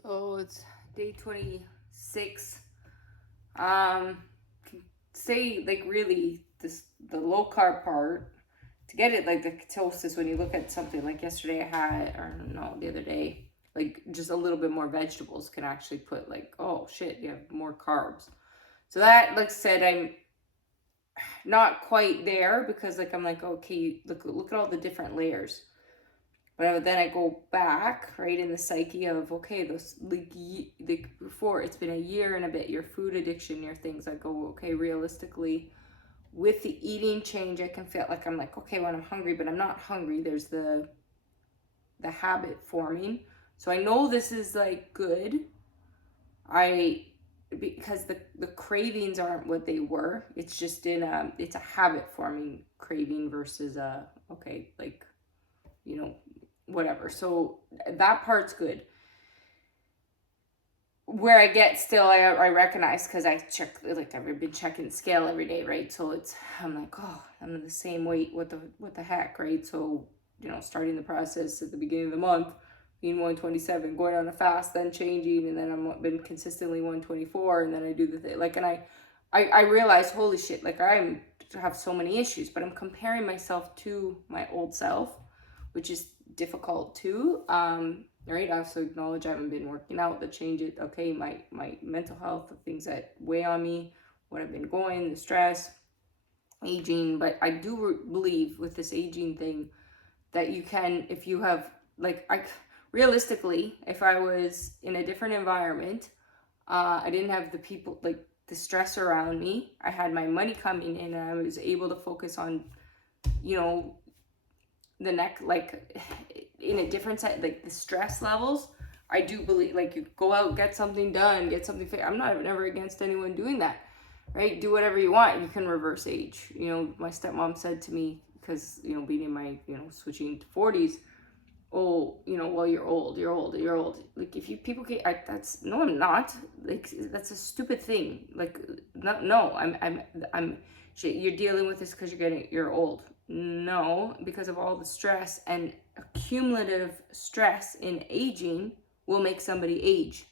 So it's day 26. Can say like really the low carb part to get it like the ketosis. When you look at something like yesterday, I had, or no, the other day, like just a little bit more vegetables can actually put like, oh shit, you have more carbs. So that, like I said, I'm not quite there because like I'm like, okay, look at all the different layers. But then I go back, right, in the psyche of, okay, those like before it's been a year and a bit, your food addiction, your things. I go, okay, realistically, with the eating change, I can feel like I'm like, okay, when I'm hungry, but I'm not hungry. There's the habit forming, so I know this is like good. I Because the cravings aren't what they were. It's just it's a habit forming craving versus a, okay, like, you know, whatever. So that part's good. Where I get still, I recognize, because I check, like I've been checking the scale every day, right? So I'm like, oh, I'm the same weight. What the heck, right? So, starting the process at the beginning of the month, being 127, going on a fast, then changing, and then I'm been consistently 124, and then I do the thing, like, and I realize, holy shit, like I have so many issues, but I'm comparing myself to my old self, which is difficult too. Right, I also acknowledge I haven't been working out, the change it, okay, my mental health, the things that weigh on me, what I've been going, the stress, aging. But I do believe with this aging thing that you can, if you have, like, I realistically, if I was in a different environment, I didn't have the people, like the stress around me, I had my money coming in, and I was able to focus on, you know, the neck, like in a different side, like the stress levels. I do believe, like, you go out, get something done, get something I'm not never against anyone doing that, right? Do whatever you want. You can reverse age. My stepmom said to me, because being in my switching to 40s, oh, well, you're old. Like, if you people get, that's, no, I'm not. Like, that's a stupid thing. Like, no, I'm shit, you're dealing with this because you're old. No, because of all the stress, and accumulative stress in aging will make somebody age.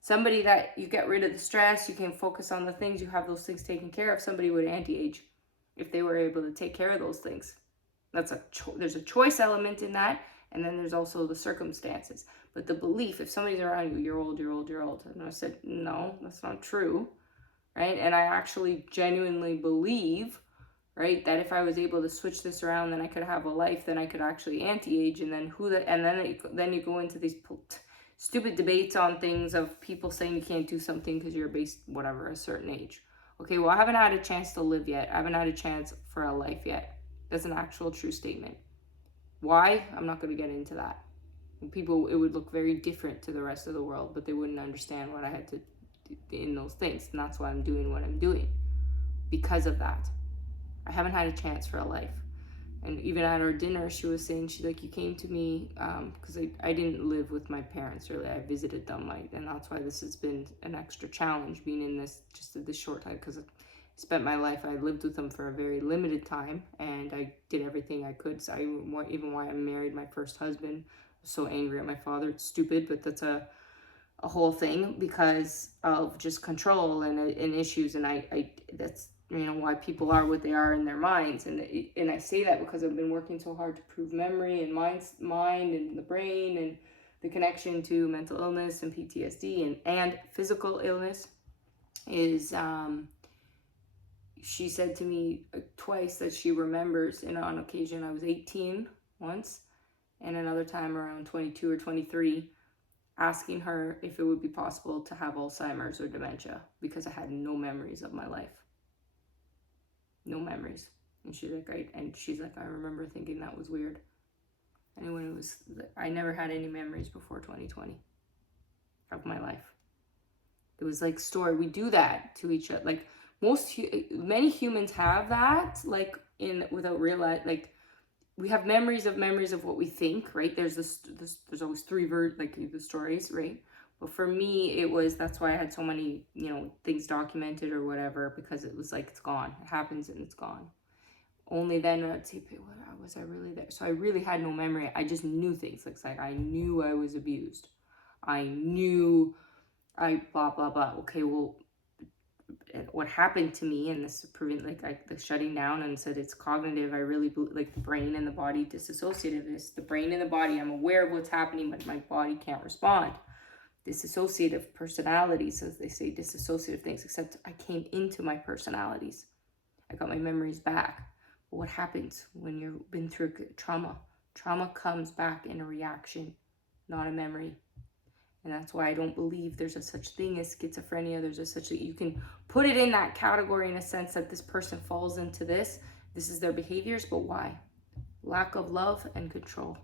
Somebody that you get rid of the stress, you can focus on the things, you have those things taken care of, somebody would anti-age if they were able to take care of those things. There's a choice element in that, and then there's also the circumstances. But the belief, if somebody's around you, you're old, you're old, you're old. And I said, no, that's not true, right? And I actually genuinely believe, right, that if I was able to switch this around, then I could have a life, then I could actually anti-age. And then then you go into these stupid debates on things of people saying you can't do something because you're based whatever a certain age. Okay, well, I haven't had a chance to live yet. I haven't had a chance for a life yet. That's an actual true statement. Why? I'm not going to get into that. People, it would look very different to the rest of the world, but they wouldn't understand what I had to do in those things. And that's why I'm doing what I'm doing. Because of that. I haven't had a chance for a life. And even at our dinner, she was saying, you came to me, because I didn't live with my parents really. I visited them, and that's why this has been an extra challenge, being in this short time, because I spent my life, I lived with them for a very limited time, and I did everything I could. So even why I married my first husband, I was so angry at my father. It's stupid, but that's a whole thing because of just control and issues. And I that's why people are what they are in their minds. And I say that because I've been working so hard to prove memory and mind and the brain and the connection to mental illness and PTSD and physical illness is she said to me twice that she remembers, and on occasion I was 18 once, and another time around 22 or 23, asking her if it would be possible to have Alzheimer's or dementia, because I had no memories of my life. No memories. And she's like, I remember thinking that was weird. And I never had any memories before 2020 of my life. It was like story. We do that to each other. Like many humans have that, like without realizing, like we have memories of what we think, right? There's there's always three the stories, right? But for me, that's why I had so many, things documented or whatever, because it was like, it's gone. It happens and it's gone. Only then I'd say, was I really there? So I really had no memory. I just knew things. Like I knew I was abused. I knew I blah, blah, blah. Okay, well, what happened to me, and this is proven, like the shutting down, and said it's cognitive. I really believe, like, the brain and the body disassociativeness. The brain and the body, I'm aware of what's happening, but my body can't respond. Disassociative personalities, as they say, disassociative things, except I came into my personalities. I got my memories back. But what happens when you've been through trauma? Trauma comes back in a reaction, not a memory. And that's why I don't believe there's a such thing as schizophrenia. There's a such, you can put it in that category in a sense that this person falls into this. This is their behaviors, but why? Lack of love and control.